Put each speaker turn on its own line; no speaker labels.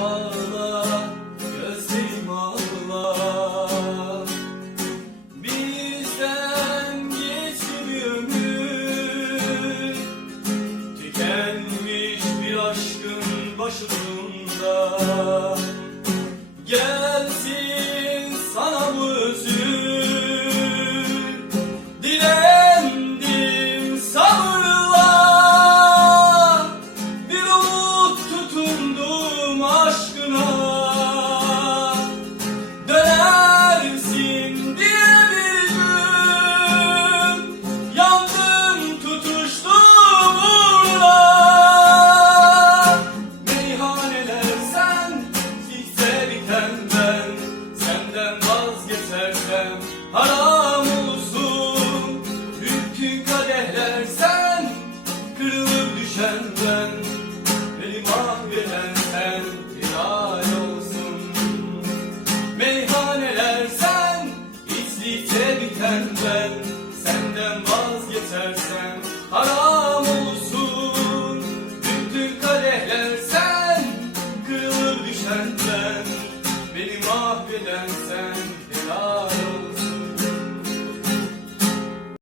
ağla, gözlerim ağla. Bizden geçti bir ömür, tükenmiş bir aşkın başucunda. Senden vazgeçersem Haram olsun. Bütün kadehler sen Kırılıp düşen ben Beni mahveden sen helal olsun. Meyhaneler sen içlikte biten ben. Senden vazgeçersem haram olsun. Bütün kadehler sen Kırılır düşen ben mahveden sen helal olsun